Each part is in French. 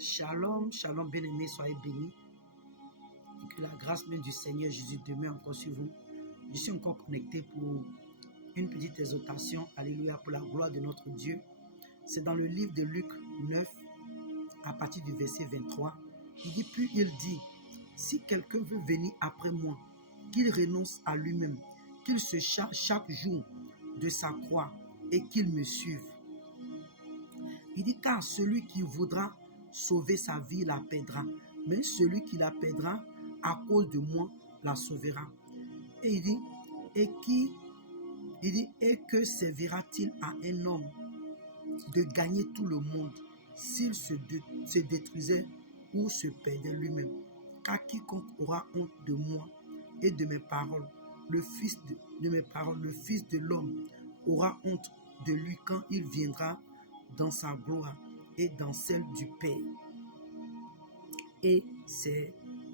Shalom, shalom, bien-aimés, soyez bénis. Et que la grâce même du Seigneur Jésus demeure encore sur vous. Je suis encore connecté pour une petite exhortation, alléluia, pour la gloire de notre Dieu. C'est dans le livre de Luc 9, à partir du verset 23. Il dit, puis il dit, si quelqu'un veut venir après moi, qu'il renonce à lui-même, qu'il se charge chaque jour de sa croix et qu'il me suive. Il dit, car celui qui voudra sauver sa vie la perdra, mais celui qui la perdra à cause de moi la sauvera. Et il dit, et que servira-t-il à un homme de gagner tout le monde s'il se détruisait ou se perdait lui-même? Car quiconque aura honte de moi et de mes paroles, le Fils de l'homme aura honte de lui quand il viendra dans sa gloire et dans celle du Père et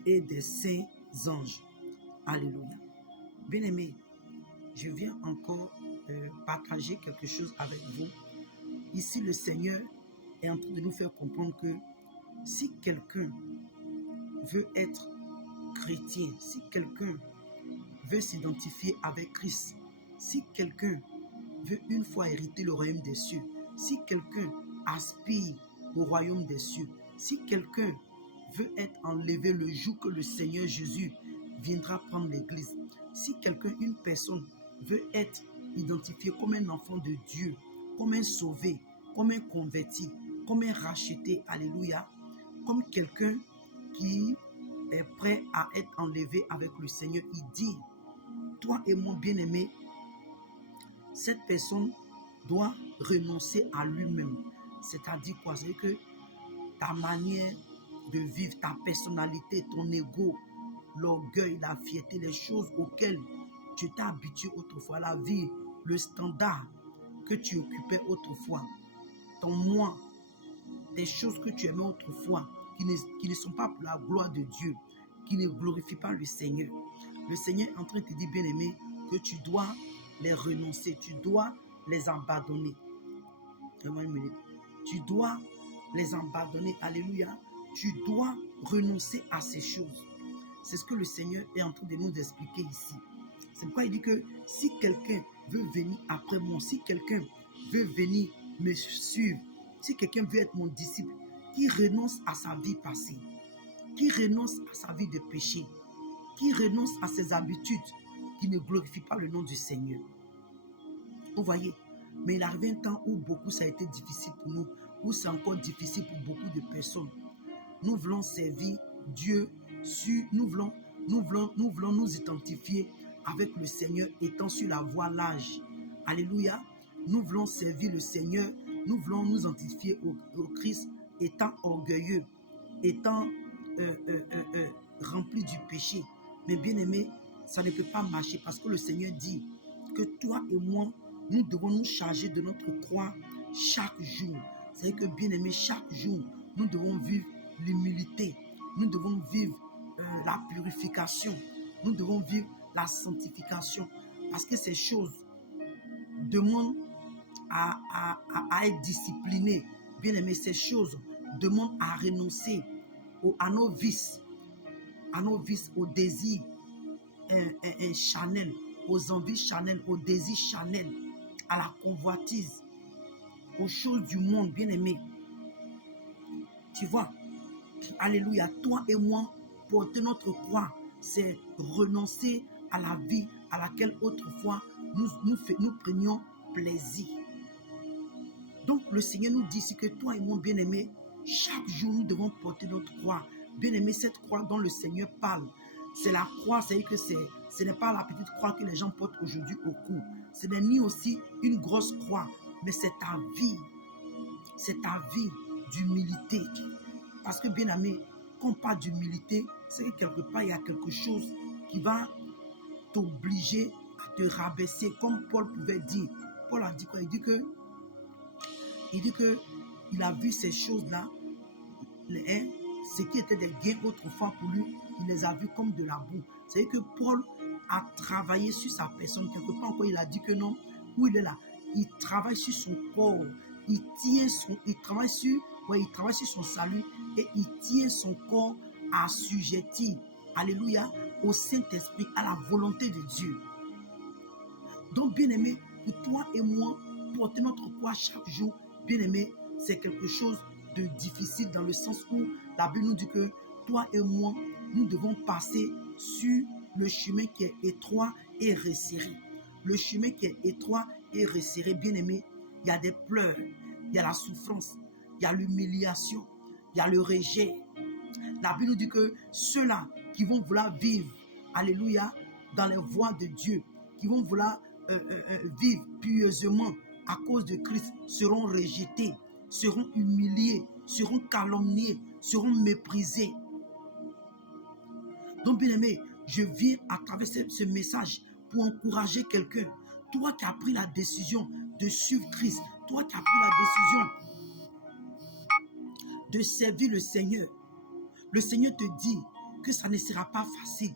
des saints anges. Alléluia. Bien-aimés, je viens encore partager quelque chose avec vous. Ici, le Seigneur est en train de nous faire comprendre que si quelqu'un veut être chrétien, si quelqu'un veut s'identifier avec Christ, si quelqu'un veut une fois hériter le royaume des cieux, si quelqu'un aspire au royaume des cieux, si quelqu'un veut être enlevé le jour que le Seigneur Jésus viendra prendre l'église, si quelqu'un, une personne, veut être identifié comme un enfant de Dieu, comme un sauvé, comme un converti, comme un racheté, alléluia, comme quelqu'un qui est prêt à être enlevé avec le Seigneur, il dit, toi et moi bien-aimé, cette personne doit renoncer à lui-même. C'est-à-dire quoi? C'est que ta manière de vivre, ta personnalité, ton ego, l'orgueil, la fierté, les choses auxquelles tu t'es habitué autrefois, la vie, le standard que tu occupais autrefois, ton moi, des choses que tu aimais autrefois, qui ne sont pas pour la gloire de Dieu, qui ne glorifient pas le Seigneur. Le Seigneur est en train de te dire, bien-aimé, que tu dois les renoncer, tu dois les abandonner. Tu dois les abandonner, alléluia. Tu dois renoncer à ces choses. C'est ce que le Seigneur est en train de nous expliquer ici. C'est pourquoi il dit que si quelqu'un veut venir après moi, si quelqu'un veut venir me suivre, si quelqu'un veut être mon disciple, qui renonce à sa vie passée, qui renonce à sa vie de péché, qui renonce à ses habitudes, qui ne glorifie pas le nom du Seigneur. Vous voyez, mais il arrive un temps où beaucoup ça a été difficile pour nous, où c'est encore difficile pour beaucoup de personnes. Nous voulons servir Dieu, nous voulons nous identifier avec le Seigneur étant sur la voie large. Alléluia. Nous voulons servir le Seigneur, nous voulons nous identifier au Christ étant orgueilleux, étant rempli du péché. Mais bien aimé, ça ne peut pas marcher parce que le Seigneur dit que toi et moi, nous devons nous charger de notre croix chaque jour. C'est-à-dire que bien aimé, chaque jour, nous devons vivre l'humilité, nous devons vivre la purification, nous devons vivre la sanctification, parce que ces choses demandent à être disciplinés. Bien aimé, ces choses demandent à renoncer à nos vices, aux désirs charnels, aux envies charnelles, aux désirs charnels, à la convoitise, aux choses du monde, bien aimé. Tu vois, alléluia, toi et moi, porter notre croix, c'est renoncer à la vie à laquelle autrefois nous prenions plaisir. Donc le Seigneur nous dit ici que toi et moi, bien-aimé, chaque jour nous devons porter notre croix. Bien-aimé, cette croix dont le Seigneur parle, c'est la croix, c'est-à-dire que ce n'est pas la petite croix que les gens portent aujourd'hui au cou. Ce n'est ni aussi une grosse croix, mais c'est ta vie. C'est ta vie d'humilité. Parce que, bien-aimé, quand on parle d'humilité, c'est que quelque part, il y a quelque chose qui va t'obliger à te rabaisser, comme Paul pouvait dire. Paul a dit quoi? Il dit que il a vu ces choses-là, ce qui était des gains autrefois pour lui, il les a vus comme de la boue. C'est-à-dire que Paul a travaillé sur sa personne. Quelque part encore, il a dit que non, où il est là, il travaille sur son corps, il travaille sur Ouais, il travaille sur son salut et il tient son corps assujetti, alléluia, au Saint-Esprit, à la volonté de Dieu. Donc, bien-aimé, pour toi et moi, porter notre croix chaque jour, bien-aimé, c'est quelque chose de difficile dans le sens où la Bible nous dit que toi et moi, nous devons passer sur le chemin qui est étroit et resserré. Le chemin qui est étroit et resserré, bien-aimé, il y a des pleurs, il y a la souffrance, il y a l'humiliation, il y a le rejet. La Bible nous dit que ceux-là qui vont vouloir vivre, alléluia, dans les voies de Dieu, qui vont vouloir vivre pieusement à cause de Christ, seront rejetés, seront humiliés, seront calomniés, seront méprisés. Donc, bien aimé, je viens à travers ce message pour encourager quelqu'un. Toi qui as pris la décision de suivre Christ, toi qui as pris la décision de servir le Seigneur, le Seigneur te dit que ça ne sera pas facile.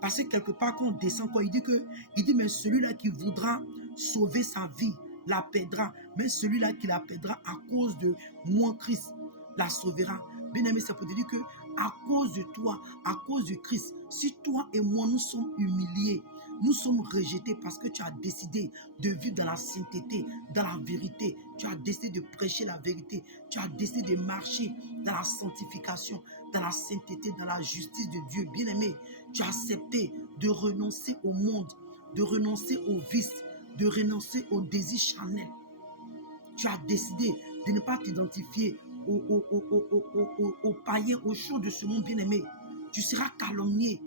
Parce que quelque part, quand on descend, il dit, mais celui-là qui voudra sauver sa vie, la perdra. Mais celui-là qui la perdra à cause de moi, Christ, la sauvera. Bien aimé, ça peut te dire que à cause de toi, à cause de Christ, si toi et moi, nous sommes humiliés, nous sommes rejetés parce que tu as décidé de vivre dans la sainteté, dans la vérité. Tu as décidé de prêcher la vérité. Tu as décidé de marcher dans la sanctification, dans la sainteté, dans la justice de Dieu. Bien-aimé, tu as accepté de renoncer au monde, de renoncer aux vices, de renoncer aux désirs charnels. Tu as décidé de ne pas t'identifier aux païens, aux choses de ce monde, bien-aimé. Tu seras calomnié.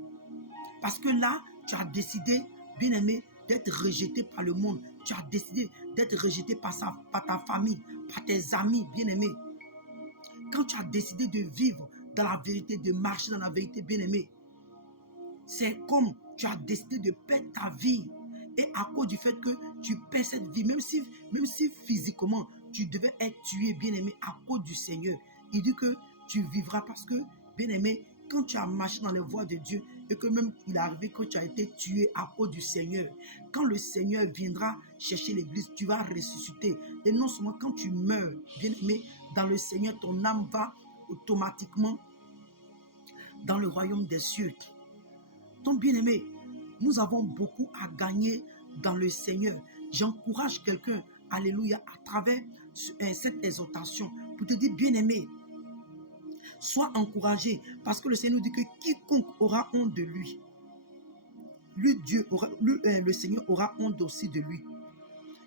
Parce que là, tu as décidé, bien-aimé, d'être rejeté par le monde. Tu as décidé d'être rejeté par ta famille, par tes amis, bien-aimé. Quand tu as décidé de vivre dans la vérité, de marcher dans la vérité, bien-aimé, c'est comme tu as décidé de perdre ta vie. Et à cause du fait que tu perds cette vie, même si physiquement, tu devais être tué, bien-aimé, à cause du Seigneur, il dit que tu vivras parce que, bien-aimé, quand tu as marché dans les voies de Dieu et que même il est arrivé que tu as été tué à cause du Seigneur, quand le Seigneur viendra chercher l'église, tu vas ressusciter. Et non seulement quand tu meurs, bien-aimé, dans le Seigneur, ton âme va automatiquement dans le royaume des cieux. Donc, bien-aimé, nous avons beaucoup à gagner dans le Seigneur. J'encourage quelqu'un, alléluia, à travers cette exhortation pour te dire, bien-aimé, sois encouragé parce que le Seigneur nous dit que quiconque aura honte de lui, le Seigneur aura honte aussi de lui.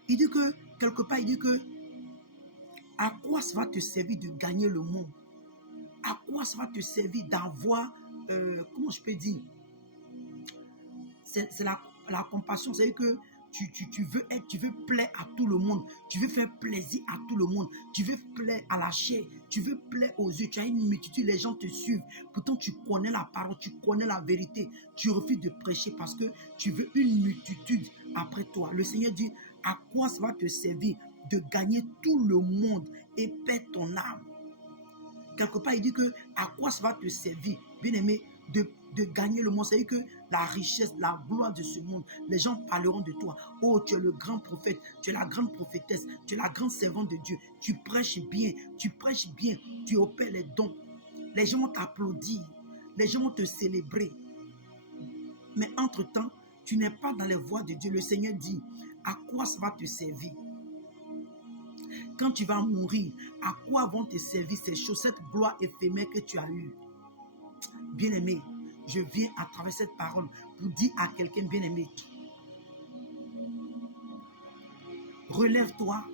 Il dit que, quelque part, il dit que à quoi ça va te servir de gagner le monde? À quoi ça va te servir d'avoir, comment je peux dire, c'est la compassion, c'est-à-dire que tu veux plaire à tout le monde, tu veux faire plaisir à tout le monde, tu veux plaire à la chair, tu veux plaire aux yeux, tu as une multitude, les gens te suivent, pourtant tu connais la parole, tu connais la vérité, tu refuses de prêcher parce que tu veux une multitude après toi. Le Seigneur dit, à quoi ça va te servir de gagner tout le monde et perdre ton âme? Quelque part, il dit que à quoi ça va te servir, bien-aimé, de gagner le monde? C'est-à-dire que la richesse, la gloire de ce monde, les gens parleront de toi. Oh, tu es le grand prophète, tu es la grande prophétesse, tu es la grande servante de Dieu. Tu prêches bien, tu opères les dons. Les gens vont t'applaudir, les gens vont te célébrer. Mais entre-temps, tu n'es pas dans les voies de Dieu. Le Seigneur dit, à quoi ça va te servir? Quand tu vas mourir, à quoi vont te servir ces choses, cette gloire éphémère que tu as eue? Bien-aimé, je viens à travers cette parole pour dire à quelqu'un, bien-aimé, relève-toi.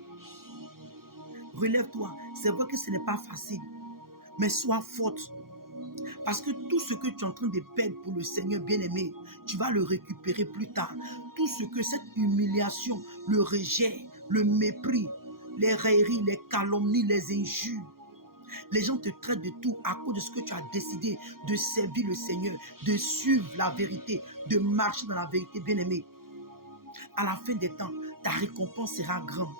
Relève-toi. C'est vrai que ce n'est pas facile, mais sois forte. Parce que tout ce que tu es en train de perdre pour le Seigneur, bien-aimé, tu vas le récupérer plus tard. Tout ce que cette humiliation, le rejet, le mépris, les railleries, les calomnies, les injures, les gens te traitent de tout à cause de ce que tu as décidé de servir le Seigneur, de suivre la vérité, de marcher dans la vérité, bien-aimé. À la fin des temps, ta récompense sera grande.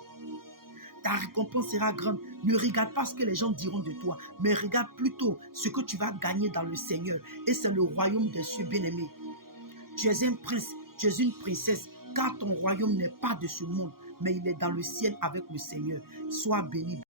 Ta récompense sera grande. Ne regarde pas ce que les gens diront de toi, mais regarde plutôt ce que tu vas gagner dans le Seigneur. Et c'est le royaume des cieux, bien-aimé. Tu es un prince, tu es une princesse, car ton royaume n'est pas de ce monde, mais il est dans le ciel avec le Seigneur. Sois béni.